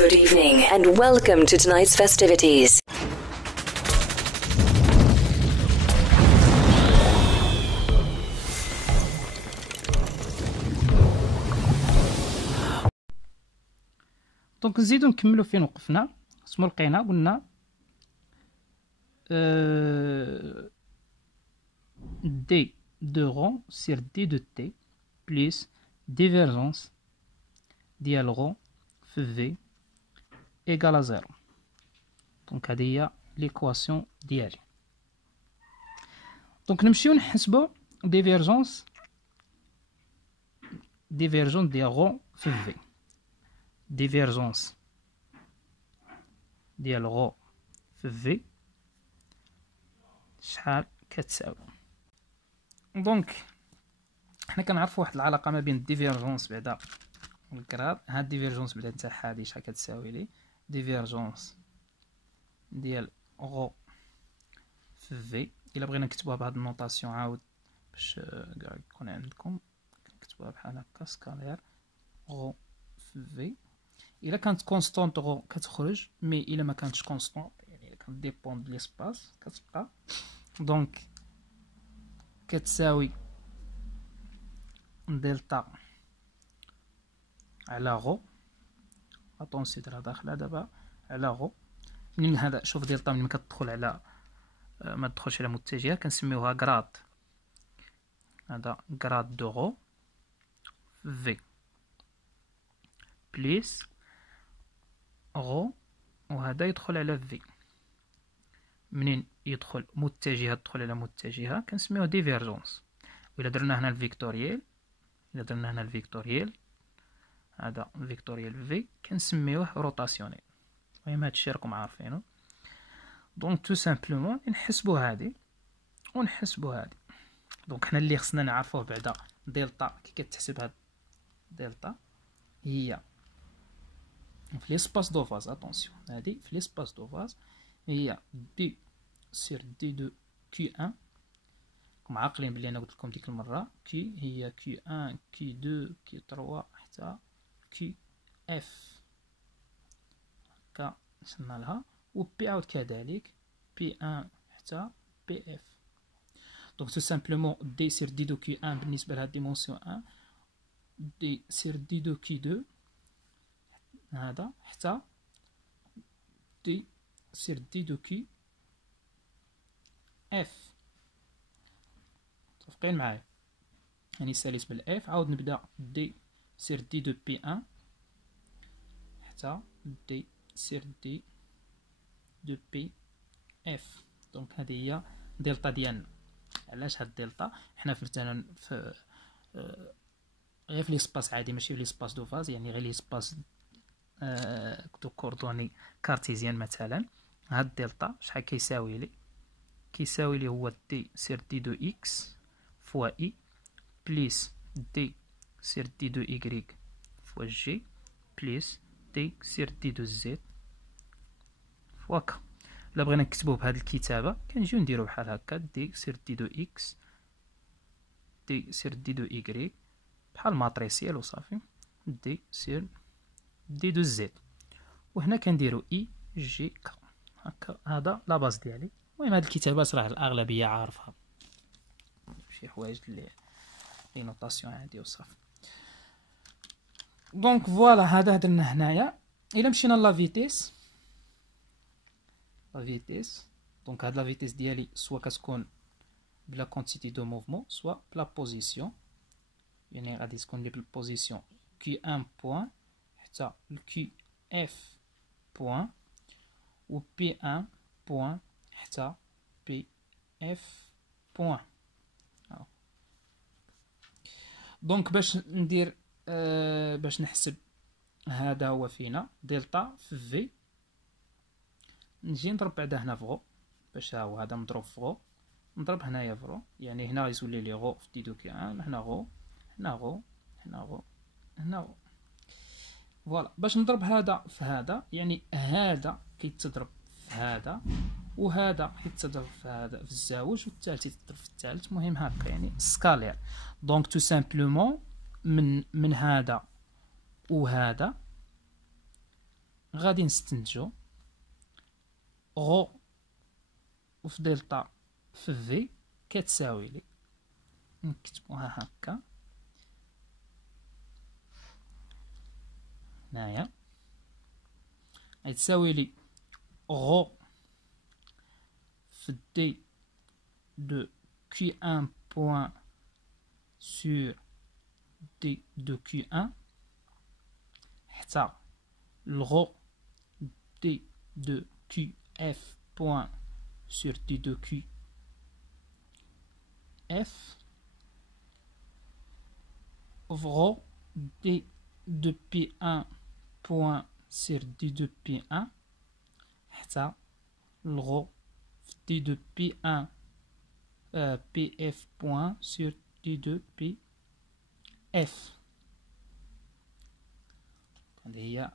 Good evening and welcome to tonight's festivities. دونك نزيدو نكملو فين وقفنا. اسمو لقينا قلنا دي دو رون سير دي دو تي بليس ديفيرجونس ديال رون في في ايكال زيرو. دونك هادي هي ليكواسيون ديالي. دونك نمشيو نحسبو ديفيرجونس ديال رون في في. ديفيرجونس ديال غو في في شحال كتساوي. دونك حنا كنعرفوا واحد العلاقه ما بين الديفيرجونس بعدا والكراد. هاد الديفيرجونس بعدا نتاعها هادي شحال كتساوي لي ديفيرجونس ديال غو في في. الا بغينا نكتبوها بهاد النوطاسيون عاود باش كاع يكون عندكم نكتبوها بحال هكا سكالير غو في في. الا كانت كونستونط غو كتخرج، مي الا ما كانتش كونستونط يعني الا كانت ديبون د ليسباس كتبقى. دونك كتساوي دلتا على غو. اطونسي راه داخله دابا على غو. منين هذا شوف دلتا منين كتدخل على ما تدخلش على متجهه كنسميوها غراد. هذا غراد دو غو في بليس غو، وهذا يدخل على في. منين يدخل متجهه تدخل على متجهه كنسميوه ديفيرجونس. وإلا درنا هنا الفيكتوريال هذا فيكتوريال في كنسميوه روتاسيونيل. المهم هادشي راكم عارفينه. دونك تو سامبلومون نحسبوا هادي ونحسبوا هادي. دونك حنا اللي خصنا نعرفوه بعدا دلتا كي كتحسب هاد دلتا هي في ليسباس دو فاز. اتونسيون هادي في ليسباس دو فاز هي دي سير دي دو كي 1. راكم عاقلين بلي انا قلت لكم ديك المره كي هي كي 1 كي 2 كي 3 حتى كي اف هكا وصلنا لها. و بي عاود كذلك بي 1 حتى بي اف. دونك تو سامبلومون دي سير دي دو كي 1 بالنسبه لهاد ديمونسيون 1 دي سير دي دو كي 2 هذا حتى دي سير دي دو كي اف. متفقين معايا؟ يعني ساليت بالاف عاود نبدا دي سير دي دو بي 1 حتى دي سير دي دو بي اف. دونك هذه هي دلتا ديالنا. علاش هاد دلتا؟ حنا فرتنا في غير في ليسباس عادي ماشي في ليسباس دو فاز، يعني غير ليسباس دو كوردوني كارتيزيان مثلا. هاد دلتا شحال كيساوي لي؟ كيساوي لي هو دي سير دي دو اكس فوا اي بليس دي سير دي دو ايكغيك فوا جي بليس دي سير دي دو زد فوا ك. الا بغينا نكتبوه بهاد الكتابه كنجيو نديرو بحال هكا دي سير دي دو اكس دي سير دي دو ايكغيك بحال ماتريسيال وصافي دي سير دي دو زد. وهنا كنديرو اي جي ك هكا. هذا لا باز ديالي. المهم هاد الكتابات راه الاغلبيه عارفها، شي حوايج اللي لي نوطاسيون عادي وصافي. دونك فوالا هذا درنا هنايا. الا مشينا لا فيتيس دونك هاد لا فيتيس ديالي سوا كتكون بلا كونتيتي دو موفمون سوا بلا بوزيسيون. يعني غادي تكون لي بالبوزيسيون كي 1 بوين حتى كي اف بوين و بي 1 بوين حتى بي اف بوين. دونك باش ندير باش نحسب هذا هو فينا دلتا في في. نجي نضرب بعدا هنا في غو باش ها هو هذا مضروب في غو. نضرب هنايا في غو يعني هنا غيولي لي غو في دي دو كي 1. هنا غو هنا غو هنا غو هنا غو. فوالا باش نضرب هذا في هذا يعني هذا كيتضرب في هذا وهذا يتضرب في هذا في الزاوج والثالث يتضرب في الثالث. مهم هكا يعني سكالير. دونك تو سامبلومون من هذا وهذا غادي نستنتجو غو في دلتا في في كتساوي لي، نكتبوها هكا هنايا، غتساوي لي غو في دي دو Q1 point sur D de Q1 حتى الغو D de QF point sur D de QF غو D de P1 point sur D de P1 حتى الغو D de P1 PF point sur D2 PF. هذه هي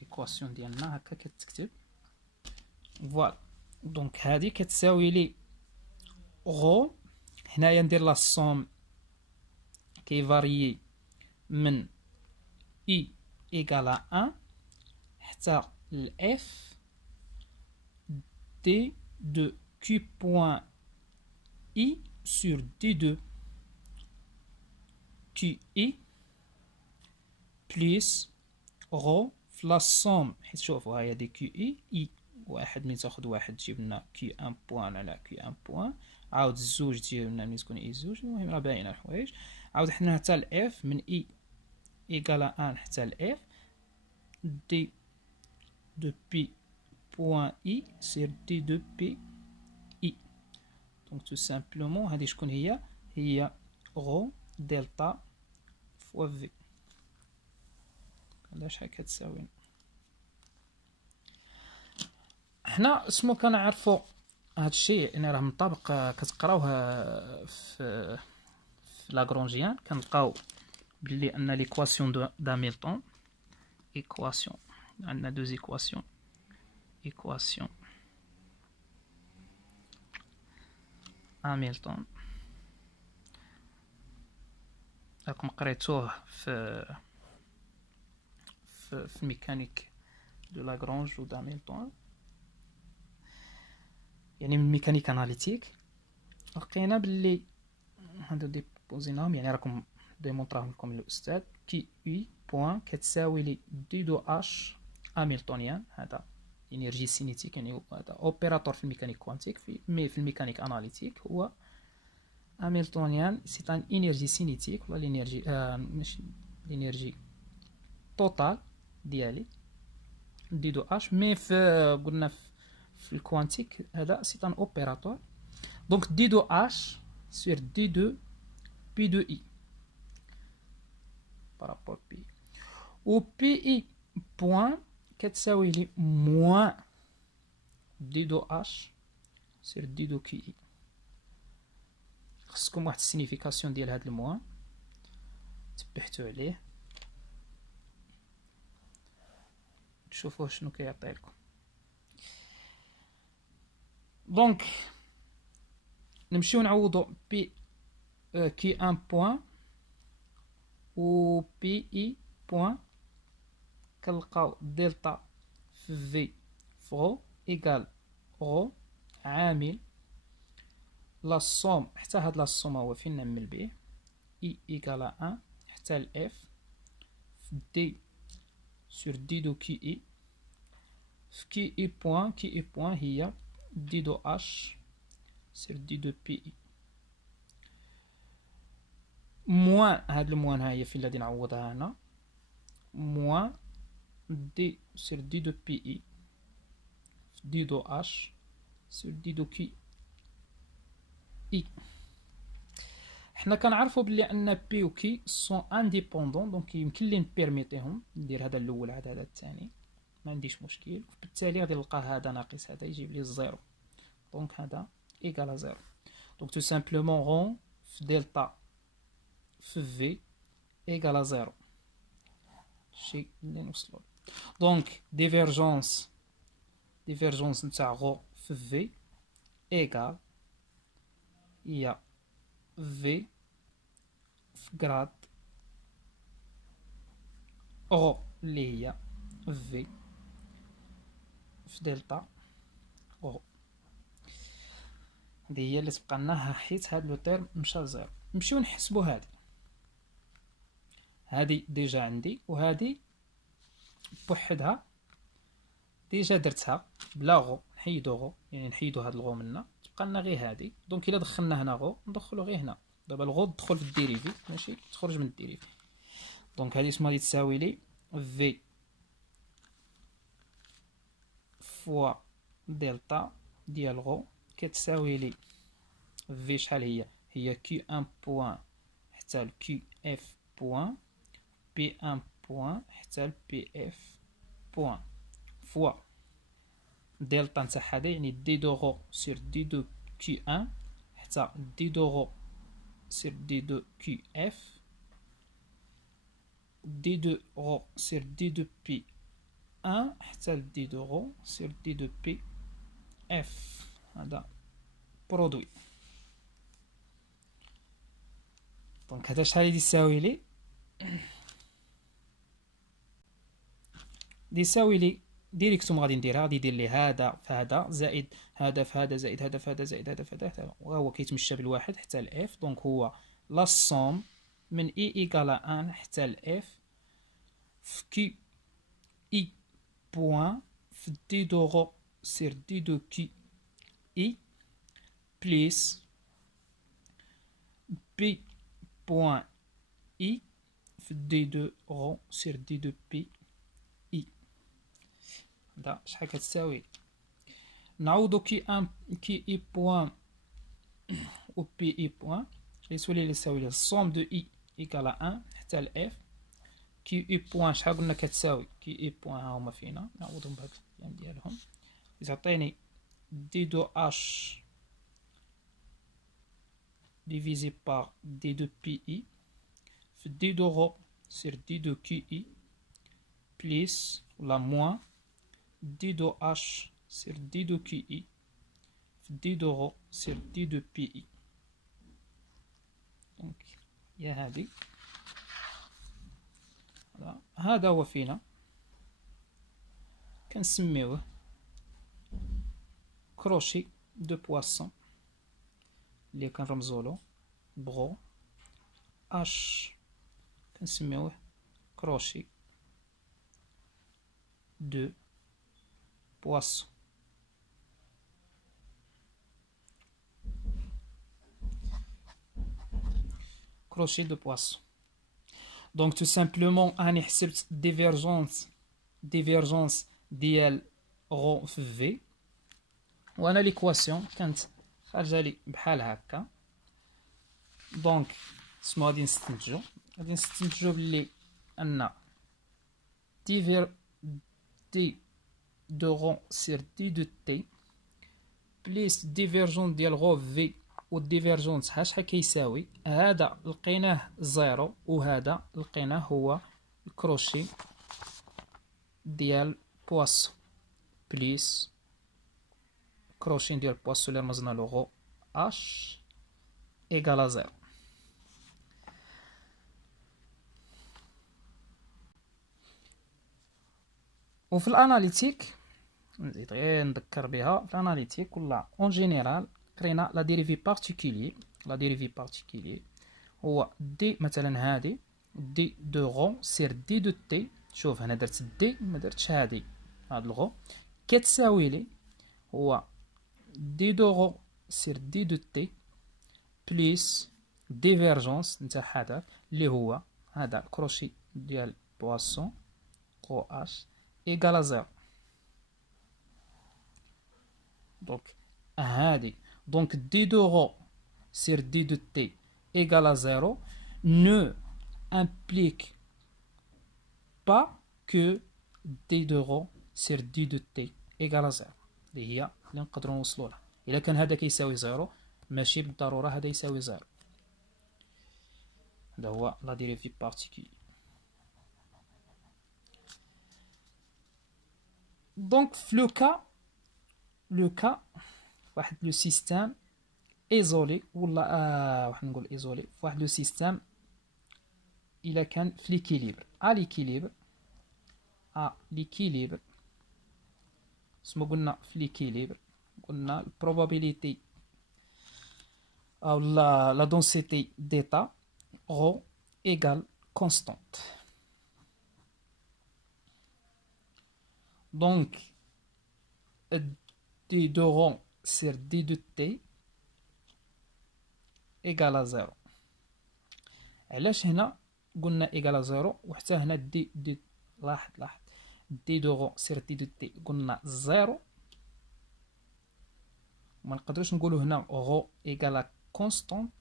l'équation ديالنا هكا كتكتب. فوالا دونك هذه كتساوي لي غو، هنايا ندير لا سوم كيفاريي من اي ايكالا 1 حتى الاف دي دو كيو بوان I sur D2 QI plus غو في لا سوم، حيت شوفوا هاهي دي QI I واحد ملي تاخد واحد تجيب لنا Q1 بوان على Q1 بوان، عاود الزوج تجيب لنا ملي تكون I زوج، المهم راه باينة الحوايج. عاود حنا حتى ال F من I إيكالا 1 حتى ال F D de P بوان I sur D de P. دونك تو سامبلومون هادي شكون هي؟ هي غو دلتا فوا في. هذا شحال كتساوي؟ حنا اسمو كنعرفو هادشي يعني راه مطابق، كتقراوه في لاغرونجيان، كنلقاو بلي ان ليكواسيون داميلتون، ايكواسيون عندنا دوز ايكواسيون، ايكواسيون هاميلتون راكم قريتوه في الميكانيك دو لاغرونج و داميلتون، يعني من الميكانيك اناليتيك. لقينا باللي هادو ديبوزيناهم، يعني راكم ديمونطراهم لكم الاستاذ، كي اي بوان كتساوي لي دي دو اش هاميلتونيان، هذا انرجي سينيتيك، يعني هذا اوبيراتور في الميكانيك كوانتيك، في الميكانيك اناليتيك هو هاميلتونيان. سي ان انرجي سينيتيك ولا الانرجي ماشي الانرجي توتال ديالي دي دو اش، مي في قلنا في الكوانتيك هذا سي ان اوبيراتور. دونك دي دو اش سير دي دو بي دو اي بارابور بي، و بي اي بوان كتساوي لي موان دي دو اش سير دي دو كي اي. خصكم واحد السينيفيكاسيون ديال هاد الموان تبحثوا عليه تشوفوه شنو كيعطي لكم. دونك نمشيو نعوضو بي كي ان بوان و بي اي بوان، كنلقاو دلتا في فغو ايكال غو عامل لا سوم، حتى هاد لا سوم هو فين نعمل بيه اي ايكالا 1 حتى الاف في دي سور دي دو كي اي، في كي اي بوان، كي اي بوان هي دي دو اش سور دي دو بي اي، موان هاد الموان ها هي فين غادي نعوضها هنا، موان دي سور دي دو بي اي في دي دو اش سور دي دو كي اي. حنا كنعرفوا بلي ان بي و كي سون انديبوندون، دونك يمكن لي نبيرميتيهم ندير هذا الاول عاد هذا الثاني، ما عنديش مشكل. وبالتالي غادي نلقى هذا ناقص هذا يجيب لي الزيرو، دونك هذا ايكال زيرو. دونك تو سامبلومون غون في دلتا في في ايكال زيرو، الشيء اللي نوصلو. دونك ديفيرجونس نتاع غو في في ايكال هي في غراد غو اللي هي في في دلتا او. هذه هي اللي تبقى لنا حيت هاد لو تيرم مشى لزيرو. نمشيو نحسبو هادي ديجا عندي، وهادي بوحدها ديجا درتها بلا غو، نحيدو غو يعني نحيدو هاد الغو منا، تبقى لنا غير هادي. دونك الا دخلنا هنا غو ندخلو غير هنا. دابا الغو تدخل في الديريفي ماشي تخرج من الديريفي. دونك هادي اسمها غادي تساوي لي في فوا دلتا ديال غو كتساوي لي في شحال هي كي ان بوان حتى ل كي اف بوان بي ان بوان حتى ل بي اف بوان فوا دلتا نتاع هذا يعني دي دو غو سير دي دو كي ان حتى دي دو غو سير دي دو كي اف دي دو غو سير دي دو بي ان حتى دي دو غو سير دي دو بي اف. هذا برودوي. دونك هذا شحال يساوي لي؟ يساوي لي ديريكتوم غادي نديرها، غادي ندير لي هذا في هذا زائد هذا في هذا زائد هذا في هذا زائد هذا في هذا، وهو كيتمشى بالواحد حتى الاف. دونك هو لا سوم من اي ايكالا ان حتى الاف في كي اي بوان في دي دو غو سير دي دو كي اي بليس بي بوان اي في دي دو غو سير دي دو بي اي. هذا شحال كتساوي؟ نعوضو كي اي بوان و بي اي بوان يساوي لي السوم دو اي ايكالا ان حتى الاف. كي اي بوان شحال قلنا كتساوي؟ كي اي بوان ها هما فينا، نعوضهم بهاد الكلام ديالهم، تعطيني دي دو اش divisé par d de pi في d de rho sur d de qi plus la moins d de h sur d de qi في d de rho sur d de pi. دونك يا هادي هذا هو فينا كنسميوه كروشي دو بواسون اللي كنرمزولو بغو اش كنسميوه كروشي دو بواسون. كروشي دو بواسون. دونك تو سامبلومون اني حسبت ديفيرجونس ديال غو في في، وانا ليكواسيون كانت خارجه لي بحال هكا. دونك اسمو غادي نستنتجو بلي ان دي دو غو سير دي دو تي بليس ديفيرجون ديال غو في و ديفيرجون تاعها شحال كيساوي؟ هذا لقيناه زيرو وهذا لقيناه هو الكروشي ديال بواسو بليس كروشي ديال بواسو اللي رمزنا له غو اش ايكالا زيرو. وفي الاناليتيك نزيد غير نذكر بها، في الاناليتيك ولا اون جينيرال قرينا لا ديريفي بارتيكولي. لا ديريفي بارتيكولي هو دي مثلا هادي دي دو غو سير دي دو تي. شوف هنا درت دي ما درتش هادي، هاد الغو كتساوي لي هو دي دو غو سير دي دو تي بليس ديفيرجونس نتاع هذا اللي هو هذا الكروشي ديال بواسون غو اش ايكالا زيرو. دونك هادي دونك دي دو غو سير دي دو تي ايكالا زيرو ne implique pas que دي دو غو سير دي دو تي ايكالا زيرو. اللي هي اللي نقدروا نوصلوا لها. الا كان هذا كيساوي زيرو ماشي بالضروره هذا يساوي زيرو. هذا هو لا ديريفي بارتيكولي. دونك في لو كا واحد لو سيستيم ايزولي ولا واحد نقول ايزولي في واحد لو سيستيم الا كان في ليكيليبر ا ليكيليبر سما قلنا في ليكيليبر قلنا البروبابيليتي أو لا دونسيتي ديتا غو إيغال كونستانت. دونك دي دو غو سير دي دو تي إيغال زيرو. علاش هنا قلنا إيغال زيرو وحتى هنا دي لاحظ دي دو غو سير دي دو تي قلنا زيرو، ما نقدروش نقولو هنا غو إيغال كونستانت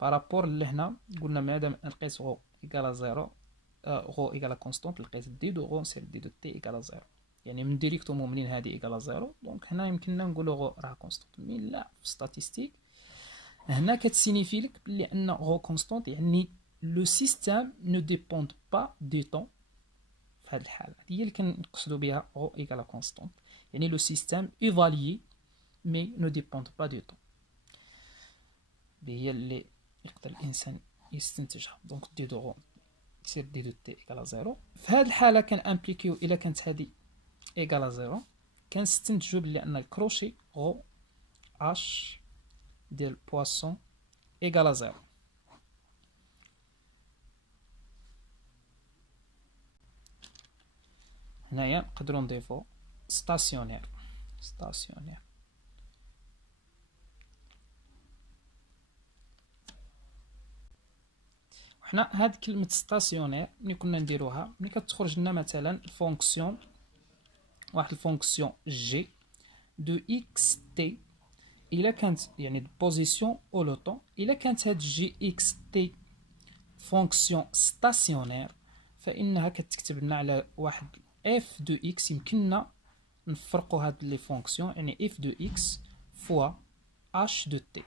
بارابور لهنا قلنا مادام نقيس غو إيغال زيرو غو إيغال كونستانت لقيت دي دو غو سير دي دو تي إيغال زيرو، يعني من ديريكتومون منين هادي إيغال زيرو دونك هنا يمكننا نقولو غو راه كونستانت. مي لا في ستاتيستيك هنا كتسينيفي لك بلي أن غو كونستانت يعني لو سيستيم نو ديبوند با دو طون. في هاد الحالة هي اللي كنقصدو بها غو إيغال كونستانت، يعني لو سيستيم إيفاليي مي نو ديبوند با دو طون، هي اللي يقدر الانسان يستنتجها. دونك دي دو غو يصير دي دو تي ايكالا زيرو. في هذه الحاله كان امبليكيو الا كانت هذه ايكالا زيرو كنستنتجو بلي ان الكروشي غو اش ديال بواسون ايكالا زيرو. هنايا نقدروا نضيفو ستاسيونير. حنا هاد كلمة ستاسيونير ملي كنا نديروها ملي كتخرج لنا مثلا الفونكسيون واحد الفونكسيون جي دو اكس تي الا كانت يعني بوزيسيون او لو طون، الا كانت هاد جي اكس تي فونكسيون ستاسيونير فانها كتكتب لنا على واحد اف دو اكس. يمكننا نفرقوا هاد لي فونكسيون يعني اف دو اكس فوا اش دو تي.